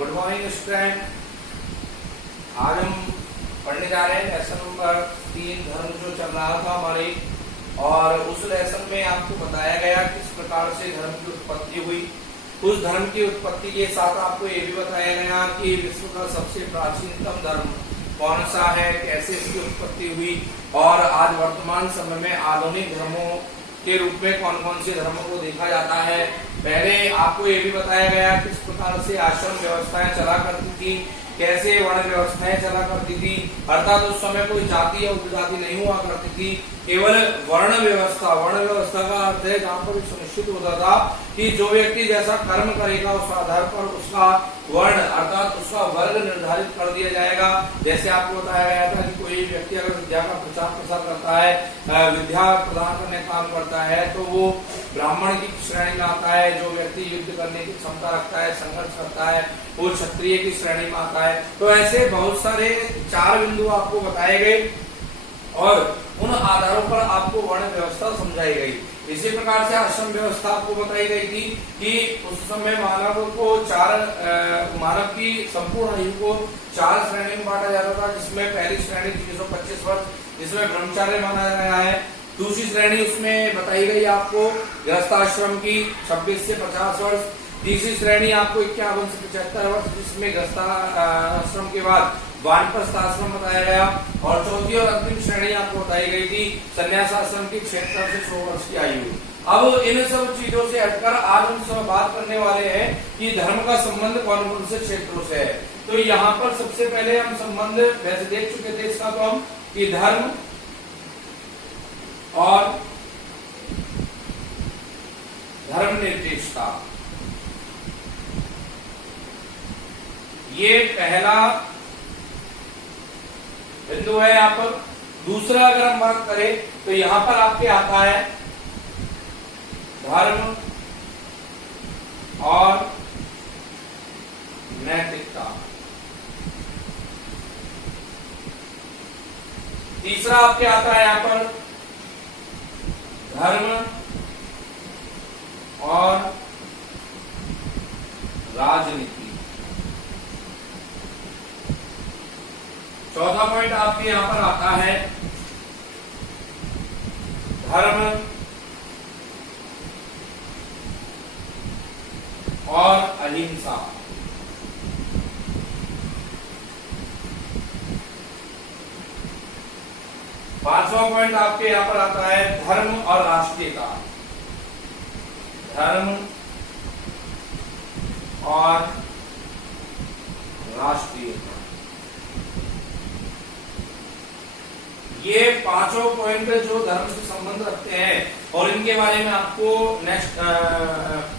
Good morning student. आज हम पढ़ने जा रहे हैं लेसन नंबर 3 धर्म जो चल रहा था हमारे, और उस लेसन में आपको बताया गया किस प्रकार से धर्म की उत्पत्ति हुई। उस धर्म की उत्पत्ति के साथ आपको ये भी बताया गया कि विश्व का सबसे प्राचीनतम धर्म कौन सा है, कैसे इसकी उत्पत्ति हुई, और आज वर्तमान समय में आधुनिक धर्मों के रूप में कौन कौन से धर्मों को देखा जाता है। पहले आपको ये भी बताया गया किस प्रकार से आश्रम व्यवस्थाएं चला करती थी, कैसे वर्ण व्यवस्थाएं चला करती थी, अर्थात उस समय कोई जाति या उपजाति नहीं हुआ करती थी, केवल वर्ण व्यवस्था। वर्ण व्यवस्था का अर्थ है जहाँ पर सुनिश्चित होता था कि जो व्यक्ति जैसा कर्म करेगा उस आधार पर उसका वर्ण अर्थात उसका वर्ग निर्धारित कर दिया जाएगा। जैसे आपको बताया गया था कि कोई व्यक्ति अगर विद्या का प्रचार प्रसार करता है, विद्या प्रदान करने का काम करता है, तो वो ब्राह्मण की श्रेणी में आता है। जो व्यक्ति युद्ध करने की क्षमता रखता है, संघर्ष करता है, वो क्षत्रिय की श्रेणी में आता है। तो ऐसे बहुत सारे 4 बिंदु आपको बताए गए और उन आधारों पर आपको वर्ण व्यवस्था समझाई गई। इसी प्रकार से आश्रम व्यवस्था आपको बताई गई थी कि उस समय मानव की संपूर्ण आयु को 4 श्रेणी में बांटा जाता था, जिसमें पहली श्रेणी 325 वर्ष, जिसमें ब्रह्मचार्य माना गया है। दूसरी श्रेणी उसमें बताई गई आपको गृहस्थाश्रम की 26 से 50 वर्ष। तीसरी श्रेणी आपको 51 से 75 वर्ष, जिसमें गृहस्थाश्रम के बाद वानप्रस्थ आश्रम बताया गया। और चौथी और अंतिम श्रेणी आपको बताई गई थी संन्यास आश्रम की 76 से 100 वर्ष की आयु। अब इन सब चीजों से हटकर आज हम सब बात करने वाले हैं कि धर्म का संबंध कौन कौन से क्षेत्रों से है। तो यहाँ पर सबसे पहले हम संबंध वैसे देख चुके थे इसका, तो हम कि धर्म और धर्म निरपेक्षता, ये पहला बिंदु है यहाँ पर। दूसरा अगर हम बात करें तो यहां पर आपके आता है धर्म और नैतिकता। तीसरा आपके आता है यहां पर धर्म और राजनीति। चौथा पॉइंट आपके यहां पर आता है धर्म और अहिंसा। पांचवा पॉइंट आपके यहां पर आता है धर्म और राष्ट्रीयता। धर्म और राष्ट्रीयता, ये पांचों पॉइंट जो धर्म से संबंध रखते हैं, और इनके बारे में आपको नेक्स्ट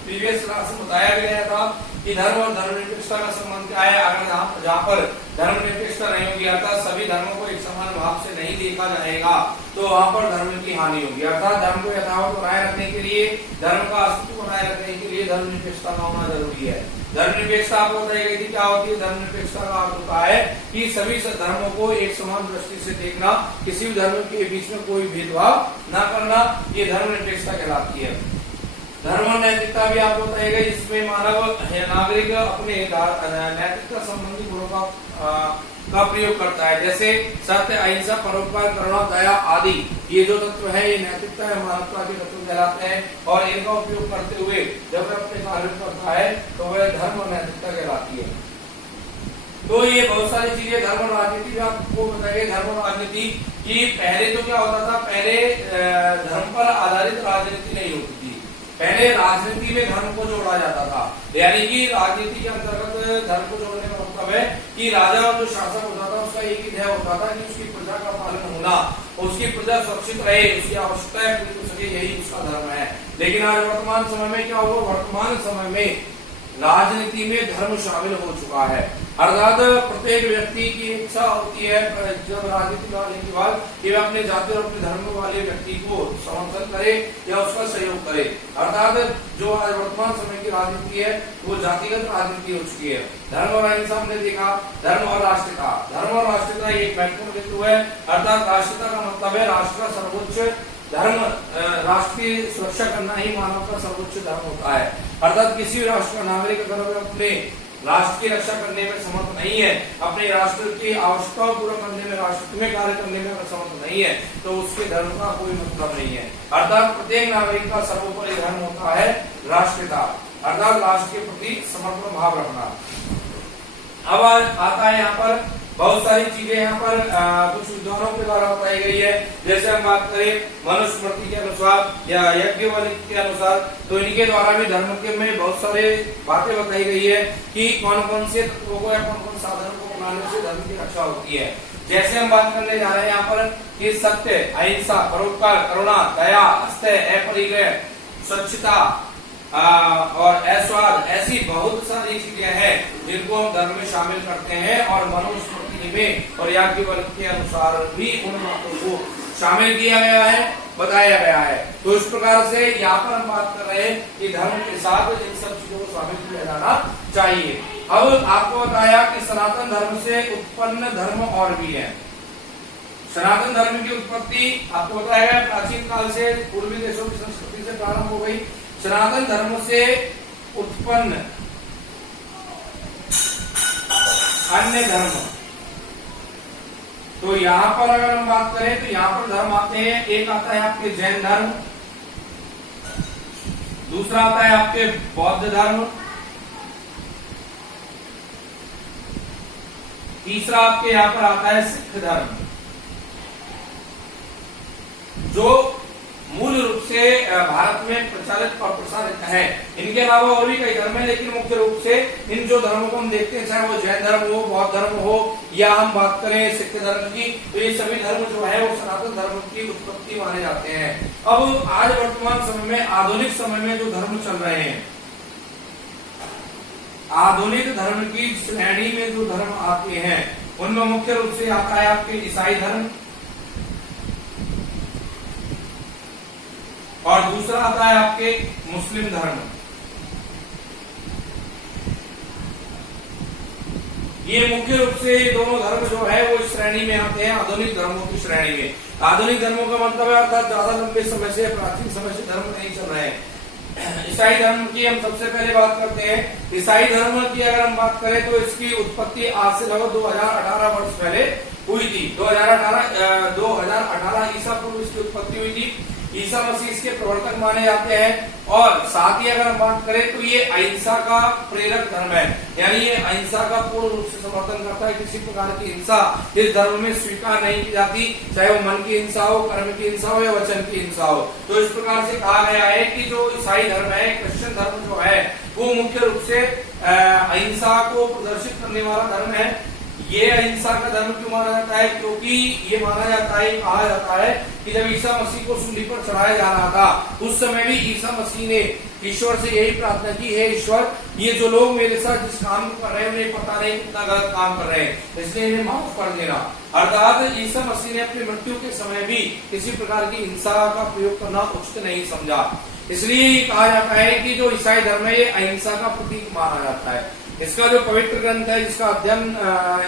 प्रीवियस क्लास में बताया गया था कि धर्म और धर्मनिरपेक्षता का संबंध क्या है। अगर जहाँ पर धर्मनिरपेक्षता नहीं होगी अर्थात सभी धर्मों को एक समान भाव से नहीं देखा जाएगा, तो वहां पर धर्म की हानि होगी। अर्थात धर्म को यथावत बनाए रखने के लिए, धर्म का अस्तित्व बनाए रखने के लिए धर्मनिरपेक्षता का होना जरूरी है। धर्मनिरपेक्षता आपको बताई गई थी क्या होती है। धर्मनिरपेक्षता का अर्थ होता है कि सभी धर्मों को एक समान दृष्टि से देखना, किसी भी धर्म के बीच में कोई भेदभाव न करना, ये धर्मनिरपेक्षता कहलाती है। धर्म और नैतिकता भी आपको बताई गई, जिसमें मानव नागरिक अपने नैतिकता संबंधी गुणों का प्रयोग करता है, जैसे सत्य, अहिंसा, परोपकार, करुणा, दया आदि। ये जो तत्व है ये नैतिकता है, मानवता के तत्व कहलाते हैं, और इनका उपयोग करते हुए जब वह अपने कार्य करता है तो वह धर्म और नैतिकता कहलाती है। तो ये बहुत सारी चीजें धर्म और राजनीति भी आपको बताइए। धर्म और राजनीति की पहले तो क्या होता था, पहले धर्म पर आधारित राजनीति नहीं होती थी। पहले राजनीति में धर्म को जोड़ा जाता था, यानी कि राजनीति के अंतर्गत धर्म को जोड़ने का मतलब है कि राजा और जो शासक होता था उसका एक ही ध्येय होता था कि उसकी प्रजा का पालन होना, उसकी प्रजा सुरक्षित रहे, उसकी आवश्यकताएं पूरी हो सके, यही उसका धर्म है। लेकिन आज वर्तमान समय में क्या हुआ, वर्तमान समय में राजनीति में धर्म शामिल हो चुका है। अर्थात प्रत्येक व्यक्ति की इच्छा होती है जब राजनीति आने के बाद कि वह अपने जाति और अपने धर्म वाले व्यक्ति को समर्थन करे या उसका सहयोग करे। अर्थात जो आज वर्तमान समय की राजनीति है वो जातिगत राजनीति हो चुकी है। धर्म और अहिंसा हमने देखा, धर्म और राष्ट्रीयता। धर्म और राष्ट्रीयता एक महत्वपूर्ण बिंदु है। अर्थात राष्ट्रीयता का मतलब है राष्ट्र का सर्वोच्च धर्म, राष्ट्र की सुरक्षा करना ही मानव का सर्वोच्च धर्म होता है। अर्थात किसी भी राष्ट्र का नागरिक अगर अपने राष्ट्र की रक्षा करने में समर्थ नहीं है, अपने राष्ट्र की आवश्यकताओं पूरा करने में, राष्ट्र में कार्य करने में अगर समर्थ नहीं है, तो उसके धर्म का कोई मतलब नहीं है। अर्थात प्रत्येक नागरिक का सर्वोपरि धर्म होता है राष्ट्रपिता, अर्थात राष्ट्र के प्रति समर्पण भाव रखना। अब आता है यहाँ पर बहुत सारी चीजें यहाँ पर कुछ विद्वानों के द्वारा बताई गई है। जैसे हम बात करें मनुस्मृति के अनुसार या याज्ञवल्क्य के अनुसार, तो इनके द्वारा भी धर्म के में बहुत सारे बातें बताई गई है कि कौन कौन से तत्वों को या कौन कौन साधनों को अपनाने से धर्म की रक्षा होती है। जैसे हम बात करने जा रहे हैं यहाँ पर कि सत्य, अहिंसा, परोपकार, करुणा, दया, अस्तेय, अपरिग्रह, स्वच्छता और ऐश्वर्य, ऐसी बहुत सारी चीजें हैं जिनको हम धर्म में शामिल करते हैं और मनुस्मृति में और याज्ञवल्क्य के अनुसार भी उन बातों को शामिल किया गया है, बताया गया है। तो इस प्रकार से यहाँ पर हम बात कर रहे हैं कि धर्म के साथ इन सब चीजों को शामिल किया जाना चाहिए। अब आपको बताया कि सनातन धर्म से उत्पन्न धर्म और भी है। सनातन धर्म की उत्पत्ति आपको बताया गया प्राचीन काल से पूर्वी देशों की संस्कृति से प्रारंभ हो गई। सनातन धर्म से उत्पन्न अन्य धर्म, तो यहाँ पर अगर हम बात करें तो यहाँ पर धर्म आते हैं। एक आता है आपके जैन धर्म, दूसरा आता है आपके बौद्ध धर्म, तीसरा आपके यहाँ पर आता है सिख धर्म, जो मूल रूप से भारत में प्रचारित और प्रसारित है। इनके अलावा और भी कई धर्म है, लेकिन मुख्य रूप से इन जो धर्मों को हम देखते हैं, चाहे वो जैन धर्म हो, बौद्ध धर्म हो, या हम बात करें सिख धर्म की, तो ये सभी धर्म जो है वो सनातन धर्म की उत्पत्ति माने जाते हैं। अब आज वर्तमान समय में, आधुनिक समय में जो धर्म चल रहे हैं, आधुनिक धर्म की श्रेणी में जो धर्म आते हैं, उनमें मुख्य रूप से आता है आपके ईसाई धर्म, और दूसरा आता है आपके मुस्लिम धर्म। ये मुख्य रूप से दोनों धर्म जो है वो इस श्रेणी में आते हैं, आधुनिक धर्मों की श्रेणी में। आधुनिक धर्मों का मतलब है अर्थात ज्यादा लंबे समय से, प्राचीन समय से धर्म नहीं चल रहे हैं। ईसाई धर्म की हम सबसे पहले बात करते हैं। ईसाई धर्म की अगर हम बात करें तो इसकी उत्पत्ति आज से लगभग 2018 वर्ष पहले हुई थी। 2018 ईसा पूर्व इसकी उत्पत्ति हुई थी। ईसा मसीह इसके प्रवर्तक माने जाते हैं, और साथ ही अगर हम बात करें तो ये अहिंसा का प्रेरक धर्म है, यानी ये अहिंसा का पूर्ण रूप से समर्थन करता है। किसी प्रकार की हिंसा इस धर्म में स्वीकार नहीं की जाती, चाहे वो मन की हिंसा हो, कर्म की हिंसा हो या वचन की हिंसा हो। तो इस प्रकार से कहा गया है कि जो ईसाई धर्म है, क्रिश्चियन धर्म जो है, वो मुख्य रूप से अहिंसा को प्रदर्शित करने वाला धर्म है। ये अहिंसा का धर्म क्यों माना जाता है? क्योंकि ये माना जाता है, कहा जाता है कि जब ईसा मसीह को सूली पर चढ़ाया जा रहा था, उस समय भी ईसा मसीह ने ईश्वर से यही प्रार्थना की, हे ईश्वर, ये जो लोग मेरे साथ जिस काम को कर रहे हैं उन्हें पता नहीं कितना गलत काम कर रहे हैं, इसलिए इन्हें माफ कर देना। अर्थात ईसा मसीह ने अपनी मृत्यु के समय भी किसी प्रकार की हिंसा का प्रयोग करना उचित नहीं समझा। इसलिए कहा जाता है कि जो ईसाई धर्म है ये अहिंसा का प्रतीक माना जाता है। इसका जो पवित्र ग्रंथ है, जिसका अध्ययन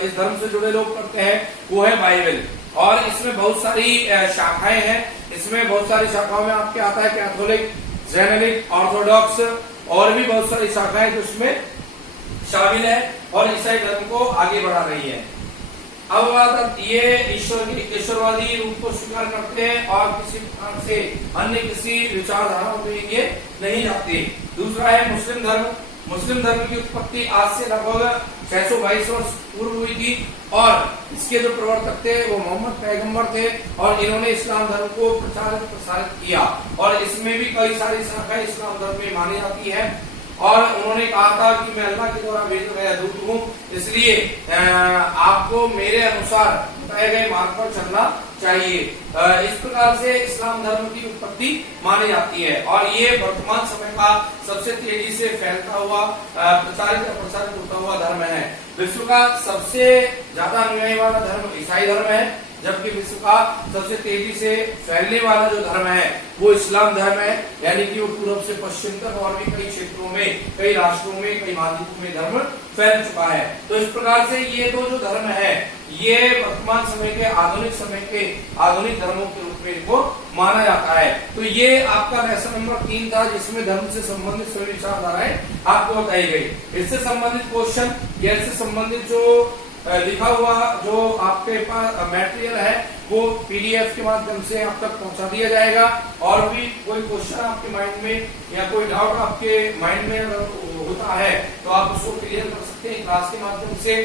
इस धर्म से जुड़े लोग करते हैं, वो है बाइबल। और इसमें बहुत सारी शाखाएं हैं। इसमें बहुत सारी शाखाओं में आपके आता है कैथोलिक, जेनेलिक, ऑर्थोडॉक्स, और भी बहुत सारी शाखाएं जो इसमें शामिल है और ईसाई धर्म को आगे बढ़ा रही है। अब बात ये ईश्वरवादी रूप को स्वीकार करते हैं और किसी प्रकार से अन्य किसी विचारधाराओं में ये नहीं जाते। दूसरा है मुस्लिम धर्म। मुस्लिम धर्म की उत्पत्ति आज से लगभग 622 वर्ष पूर्व हुई थी, और इसके जो प्रवर्तक थे वो मोहम्मद पैगंबर थे, और इन्होंने इस्लाम धर्म को प्रचारित प्रसारित किया, और इसमें भी कई सारी शाखाएं इस्लाम धर्म में मानी जाती है। और उन्होंने कहा था कि मैं अल्लाह के द्वारा भेजा गया दूत हूँ, इसलिए आपको मेरे अनुसार बताए गए मार्ग पर चलना चाहिए। इस प्रकार से इस्लाम धर्म की उत्पत्ति मानी जाती है, और ये वर्तमान समय का सबसे तेजी से फैलता हुआ, प्रचारित और प्रसारित होता हुआ धर्म है। विश्व का सबसे ज्यादा अनुयायी वाला धर्म ईसाई धर्म है, जबकि विश्व का सबसे तेजी से फैलने वाला जो धर्म है वो इस्लाम धर्म है, यानी कि वो पूर्व से पश्चिम तक और भी कई क्षेत्रों में, कई राष्ट्रों में, कई महाद्वीपों में धर्म फैल चुका है। तो इस प्रकार से ये दो जो धर्म है, ये वर्तमान समय के आधुनिक समय के आधुनिक धर्मों के रूप रूप में इनको माना जाता है। तो ये आपका लेसन नंबर 3 था, जिसमें धर्म से संबंधित सभी विचारधाराएं आपको बताई गई। इससे संबंधित क्वेश्चन या इससे संबंधित जो लिखा हुआ जो आपके पास मटेरियल है वो पीडीएफ के माध्यम से आप तक पहुंचा दिया जाएगा। और भी कोई क्वेश्चन आपके माइंड में या कोई डाउट आपके माइंड में अगर होता है तो आप उसको क्लियर कर सकते हैं क्लास के माध्यम से,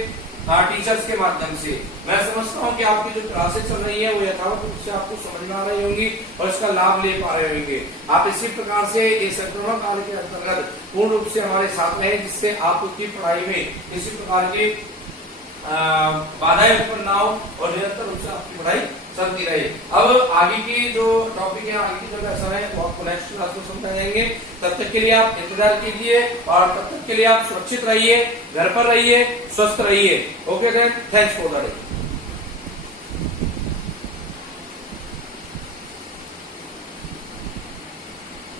टीचर्स के माध्यम से। मैं समझता हूं कि आपकी जो क्लासेस चल रही है वो यथावत रूप से आपको समझ में आ रही होंगी और इसका लाभ ले पा रहे होंगे। आप इसी प्रकार से इस संक्रमण काल के अंतर्गत पूर्ण रूप से हमारे साथ रहे, जिससे आपकी पढ़ाई में किसी प्रकार की बाधाएं उत्पन्न ना हो और निरंतर रूप से आपकी पढ़ाई चलती रहे। अब आगे की जो टॉपिक है, आगे की जो लेसन है वो आपको नेक्स्ट क्लास में समझाएंगे। तब तक के लिए आप इंतजार कीजिए और तब तक के लिए आप सुरक्षित रहिए, घर पर रहिए, स्वस्थ रहिए। Okay then, thanks for the day.